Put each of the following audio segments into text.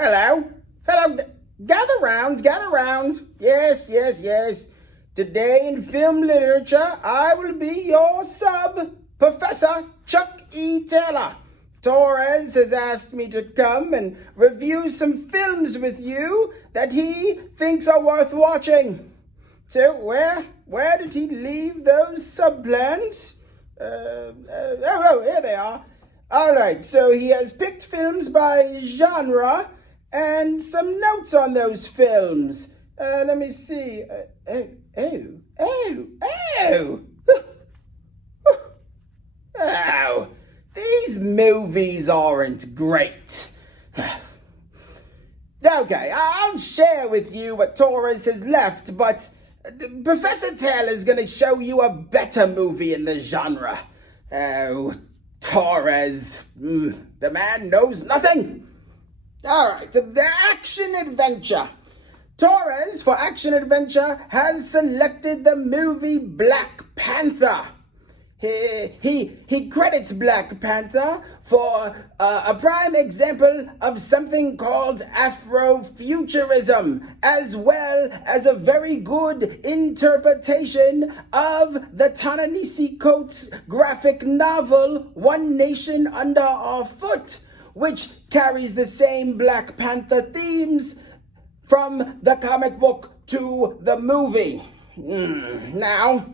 Hello. Hello. Gather round. Gather round. Yes, yes, yes. Today in film literature, I will be your sub, Professor Chuck E. Taylor. Torres has asked me to come and review some films with you that he thinks are worth watching. So where did he leave those sub-plans? Here they are. All right, so he has picked films by genre and some notes on those films. Let me see. Oh, these movies aren't great. Okay, I'll share with you what Torres has left, but Professor Taylor's going to show you a better movie in the genre. Oh, Torres, the man knows nothing. All right, the action-adventure. Torres, for action-adventure, has selected the movie Black Panther. He credits Black Panther for a prime example of something called Afrofuturism, as well as a very good interpretation of the Ta-Nehisi Coates graphic novel One Nation Under Our Foot, which carries the same Black Panther themes from the comic book to the movie. Now,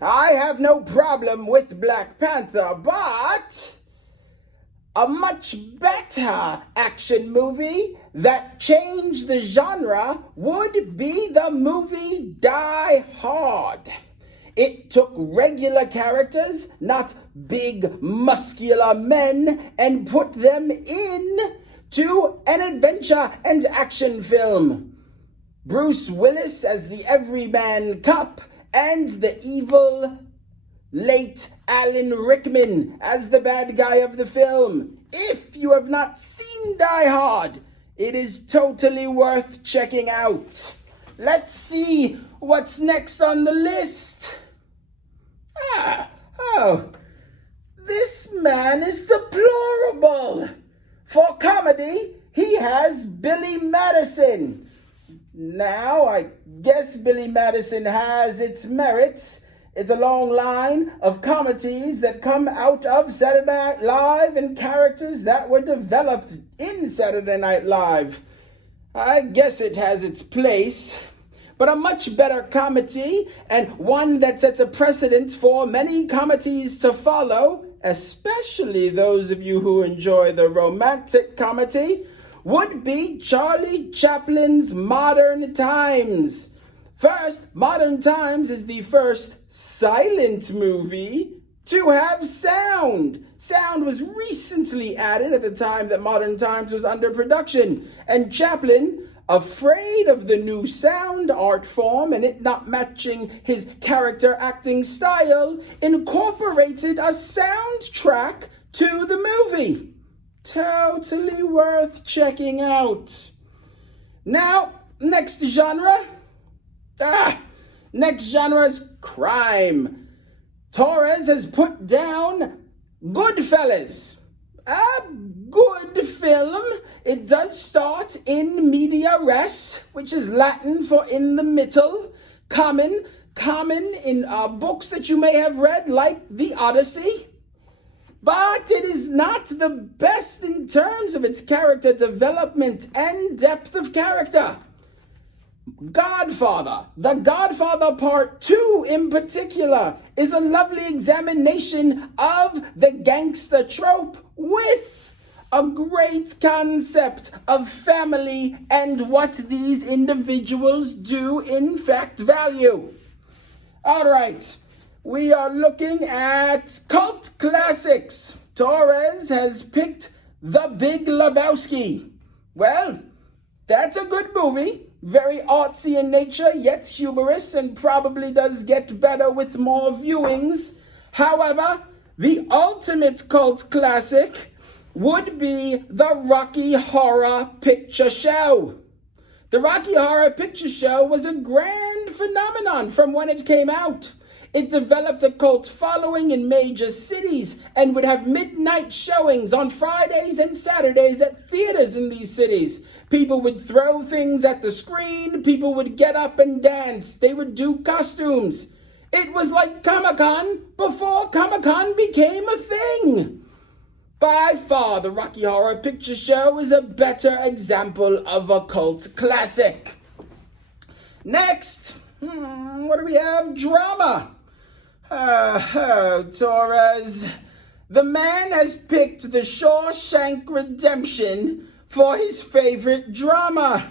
I have no problem with Black Panther, but a much better action movie that changed the genre would be the movie Die Hard. It took regular characters, not big muscular men, and put them into an adventure and action film. Bruce Willis as the everyman cop, and the evil late Alan Rickman as the bad guy of the film. If you have not seen Die Hard, it is totally worth checking out. Let's see what's next on the list. This man is deplorable. For comedy, he has Billy Madison. Now, I guess Billy Madison has its merits. It's a long line of comedies that come out of Saturday Night Live and characters that were developed in Saturday Night Live. I guess it has its place, but a much better comedy, and one that sets a precedent for many comedies to follow, especially those of you who enjoy the romantic comedy, would be Charlie Chaplin's Modern Times. First, Modern Times is the first silent movie to have sound. Sound was recently added at the time that Modern Times was under production, and Chaplin, afraid of the new sound art form and it not matching his character acting style, incorporated a soundtrack to the movie. Totally worth checking out. Now, next genre. Next genre is crime. Torres has put down Goodfellas. A good film. It does start in media res, which is Latin for in the middle. Common in books that you may have read, like the Odyssey. But it is not the best in terms of its character development and depth of character. Godfather, The Godfather Part 2 in particular, is a lovely examination of the gangster trope with a great concept of family and what these individuals do in fact value. All right. We are looking at cult classics. Torres has picked The Big Lebowski. Well, that's a good movie. Very artsy in nature, yet humorous, and probably does get better with more viewings. However, the ultimate cult classic would be the Rocky Horror Picture Show. The Rocky Horror Picture Show was a grand phenomenon from when it came out. It developed a cult following in major cities and would have midnight showings on Fridays and Saturdays at theaters in these cities. People would throw things at the screen. People would get up and dance. They would do costumes. It was like Comic-Con before Comic-Con became a thing. By far, the Rocky Horror Picture Show is a better example of a cult classic. Next, what do we have? Drama. Torres. The man has picked The Shawshank Redemption for his favorite drama.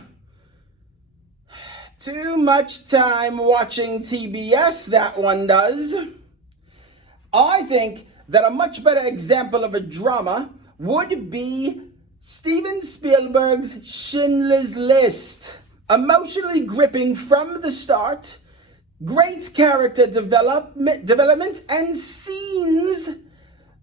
Too much time watching TBS, that one does. I think that a much better example of a drama would be Steven Spielberg's Schindler's List. Emotionally gripping from the start, great character development and scenes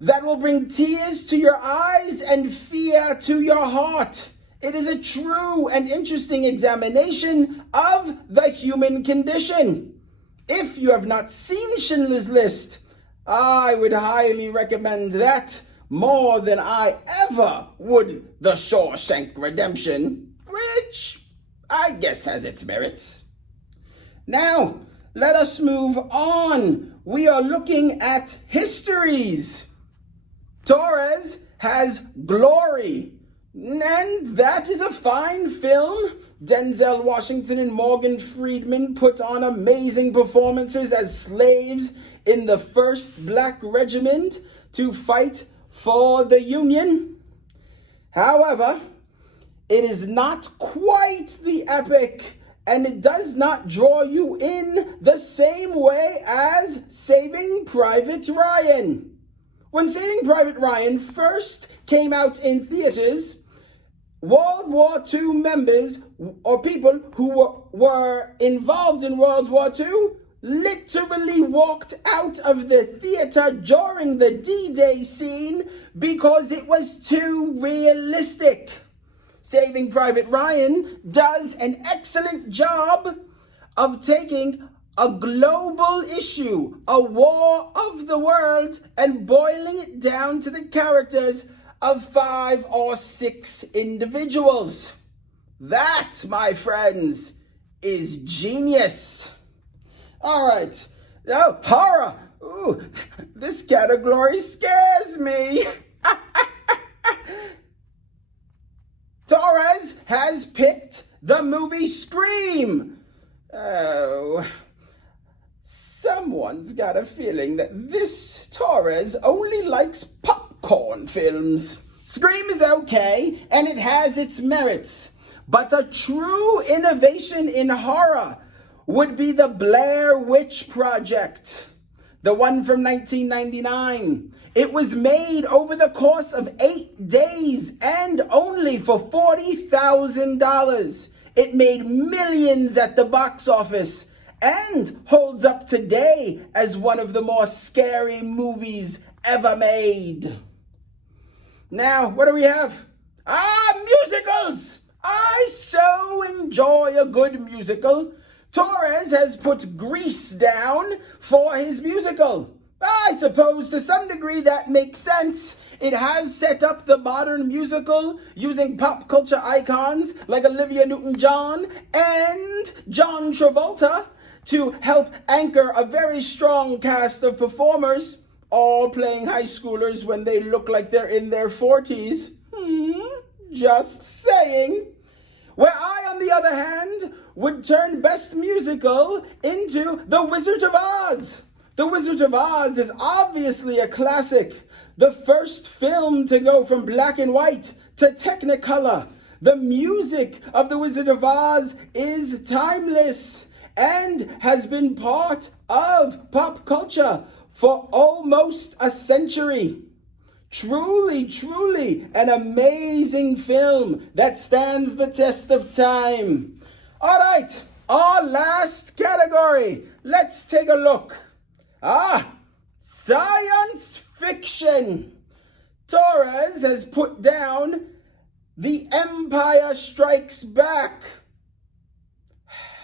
that will bring tears to your eyes and fear to your heart. It is a true and interesting examination of the human condition. If you have not seen Schindler's List, I would highly recommend that more than I ever would The Shawshank Redemption, which I guess has its merits. Now, let us move on. We are looking at histories. Torres has Glory, and that is a fine film. Denzel Washington and Morgan Freeman put on amazing performances as slaves in the 1st Black Regiment to fight for the Union. However, it is not quite the epic, and it does not draw you in the same way as Saving Private Ryan. When Saving Private Ryan first came out in theaters, World War II members or people who were involved in World War II literally walked out of the theater during the D-Day scene because it was too realistic. Saving Private Ryan does an excellent job of taking a global issue, a war of the world, and boiling it down to the characters of 5 or 6 individuals. That, my friends, is genius. All right. Now, horror. Ooh, this category scares me. Torres has picked the movie Scream. Oh, someone's got a feeling that this Torres only likes popcorn films. Scream is okay, and it has its merits. But a true innovation in horror would be the Blair Witch Project, the one from 1999. It was made over the course of 8 days and only for $40,000. It made millions at the box office and holds up today as one of the more scary movies ever made. Now, what do we have? Musicals! I so enjoy a good musical. Torres has put Grease down for his musical. I suppose to some degree that makes sense. It has set up the modern musical using pop culture icons like Olivia Newton-John and John Travolta to help anchor a very strong cast of performers, all playing high schoolers when they look like they're in their 40s. Just saying. Where I, on the other hand, would turn Best Musical into The Wizard of Oz. The Wizard of Oz is obviously a classic, the first film to go from black and white to Technicolor. The music of The Wizard of Oz is timeless and has been part of pop culture for almost a century. Truly, truly an amazing film that stands the test of time. All right, our last category. Let's take a look. Science fiction. Torres has put down The Empire Strikes Back.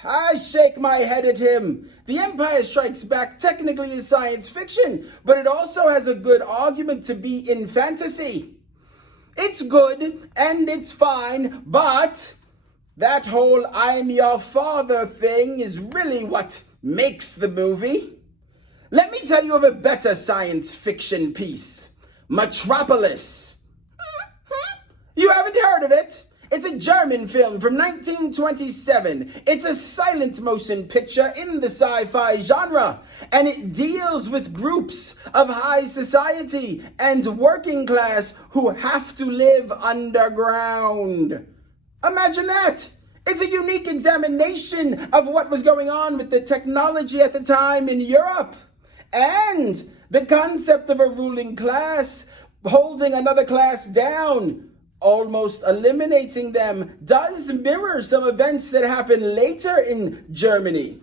I shake my head at him. The Empire Strikes Back technically is science fiction, but it also has a good argument to be in fantasy. It's good and it's fine, but that whole I'm your father thing is really what makes the movie. Let me tell you of a better science fiction piece. Metropolis. You haven't heard of it? It's a German film from 1927. It's a silent motion picture in the sci-fi genre, and it deals with groups of high society and working class who have to live underground. Imagine that! It's a unique examination of what was going on with the technology at the time in Europe, and the concept of a ruling class holding another class down, almost eliminating them, does mirror some events that happen later in Germany.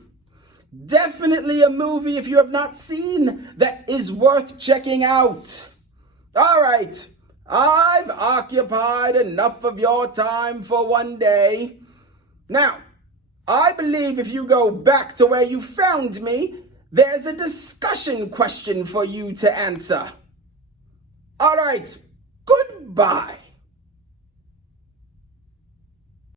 Definitely a movie, if you have not seen, that is worth checking out. All right, I've occupied enough of your time for one day. Now, I believe if you go back to where you found me, there's a discussion question for you to answer. All right, goodbye.